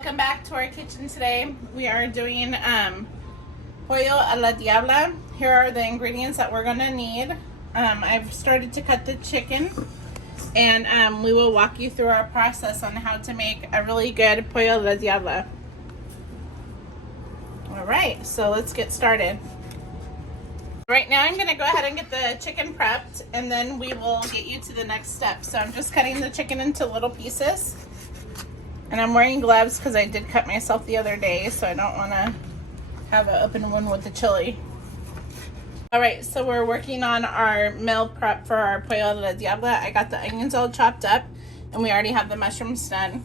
Welcome back to our kitchen today. We are doing Pollo a la diabla. Here are the ingredients that we're gonna need. I've started to cut the chicken, and we will walk you through our process on how to make a really good Pollo a la diabla. Alright, so let's get started. Right now I'm gonna go ahead and get the chicken prepped, and then we will get you to the next step. So I'm just cutting the chicken into little pieces. And I'm wearing gloves because I did cut myself the other day, so I don't want to have an open wound with the chili. Alright, so we're working on our meal prep for our Pollo a la diabla. I got the onions all chopped up, and we already have the mushrooms done.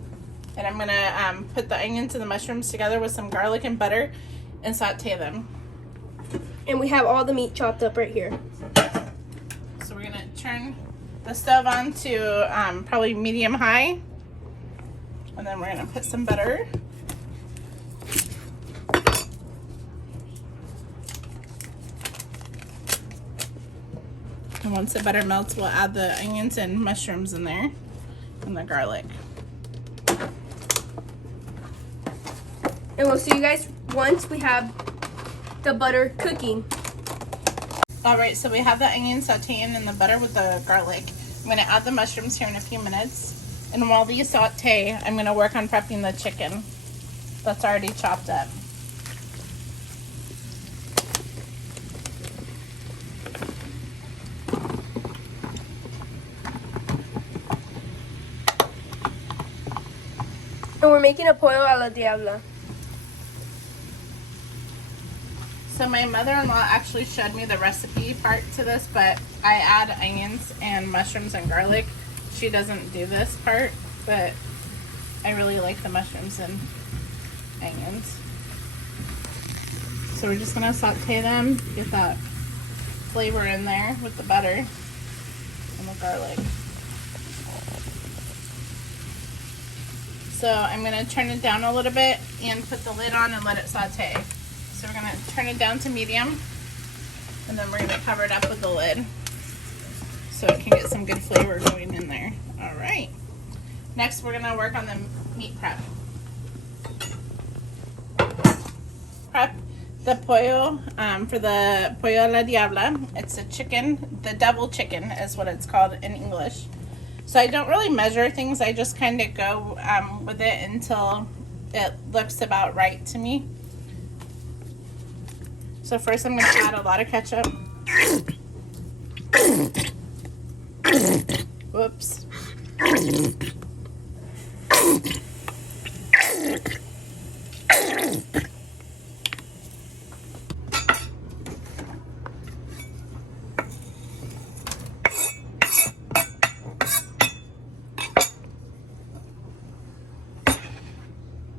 And I'm going to put the onions and the mushrooms together with some garlic and butter and saute them. And we have all the meat chopped up right here. So we're going to turn the stove on to probably medium-high. And then we're going to put some butter. And once the butter melts, we'll add the onions and mushrooms in there and the garlic. And we'll see you guys once we have the butter cooking. Alright, so we have the onions sauteing in the butter with the garlic. I'm going to add the mushrooms here in a few minutes. And while these saute, I'm going to work on prepping the chicken that's already chopped up. And we're making a pollo a la diabla. So my mother-in-law actually showed me the recipe part to this, but I add onions and mushrooms and garlic. She doesn't do this part, but I really like the mushrooms and onions. So we're just gonna saute them, get that flavor in there with the butter and the garlic. So I'm gonna turn it down a little bit and put the lid on and let it saute. So we're gonna turn it down to medium, and then we're gonna cover it up with the lid so it can get some good flavor going in there. All right. Next, we're gonna work on the meat prep. Prep the pollo for the Pollo a la diabla. It's a chicken, the devil chicken is what it's called in English. So I don't really measure things. I just kind of go with it until it looks about right to me. So first, I'm gonna add a lot of ketchup. Whoops.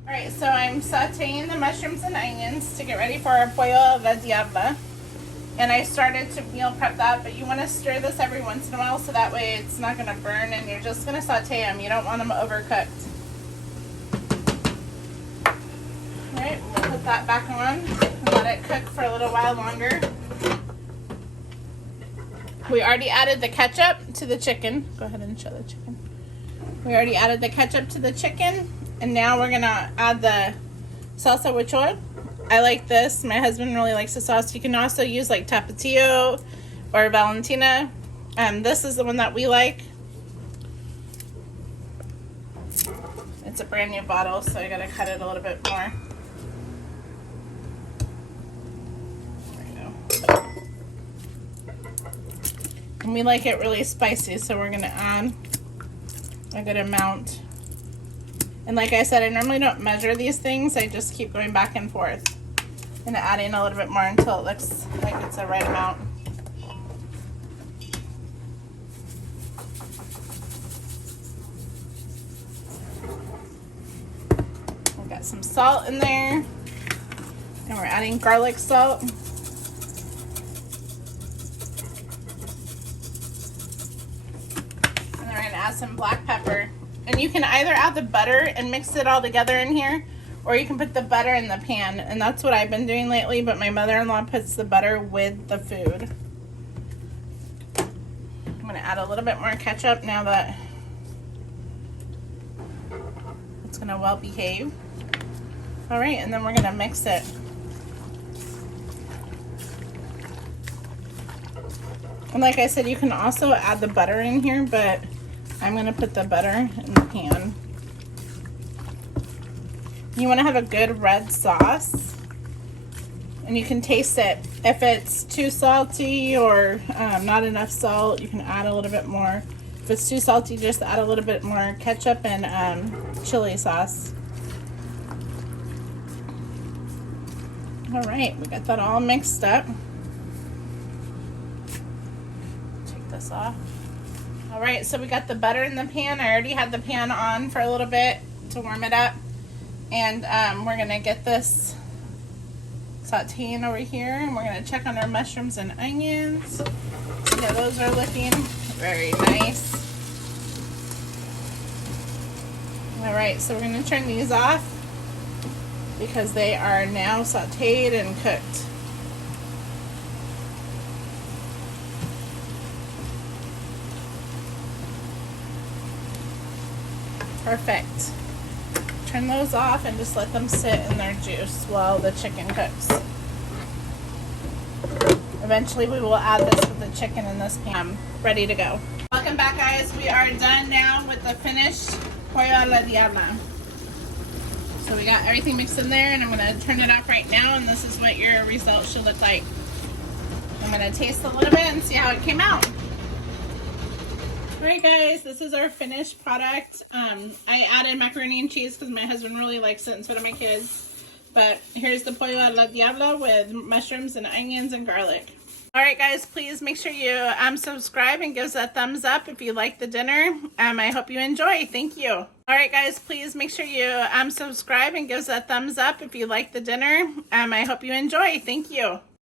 Alright, so I'm sauteing the mushrooms and onions to get ready for our Pollo a la diabla. And I started to meal prep that, but you want to stir this every once in a while so that way it's not going to burn, and you're just going to saute them. You don't want them overcooked. Alright, we'll put that back on and let it cook for a little while longer. We already added the ketchup to the chicken. Go ahead and show the chicken. We already added the ketchup to the chicken, and now we're going to add the salsa huichol. I like this. My husband really likes the sauce. You can also use like Tapatio or Valentina. This is the one that we like. It's a brand new bottle, so I gotta cut it a little bit more. There we go. And we like it really spicy, so we're gonna add a good amount. And like I said, I normally don't measure these things. I just keep going back and forth and adding a little bit more until it looks like it's the right amount. We've got some salt in there, and we're adding garlic salt. And then we're gonna add some black pepper. And you can either add the butter and mix it all together in here, or you can put the butter in the pan. And that's what I've been doing lately, but my mother-in-law puts the butter with the food. I'm gonna add a little bit more ketchup now that it's gonna well behave. All right, and then we're gonna mix it. And like I said, you can also add the butter in here, but I'm gonna put the butter in the pan. You wanna have a good red sauce, and you can taste it. If it's too salty or not enough salt, you can add a little bit more. If it's too salty, just add a little bit more ketchup and chili sauce. All right, we got that all mixed up. Take this off. All right, so we got the butter in the pan. I already had the pan on for a little bit to warm it up. And we're gonna get this sauteing over here, and we're gonna check on our mushrooms and onions. Yeah, those are looking very nice. All right, so we're gonna turn these off because they are now sauteed and cooked. Perfect. Turn those off and just let them sit in their juice while the chicken cooks. Eventually we will add this with the chicken in this pan. Ready to go. Welcome back, guys. We are done now with the finished Pollo a la diabla. So we got everything mixed in there, and I'm gonna turn it off right now, and this is what your result should look like. I'm gonna taste a little bit and see how it came out. Alright guys, this is our finished product. I added macaroni and cheese because my husband really likes it, and so do my kids. But here's the Pollo a la diabla with mushrooms and onions and garlic. Alright guys, please make sure you subscribe and give us a thumbs up if you like the dinner. I hope you enjoy. Thank you. Alright guys, please make sure you subscribe and give us a thumbs up if you like the dinner. I hope you enjoy. Thank you.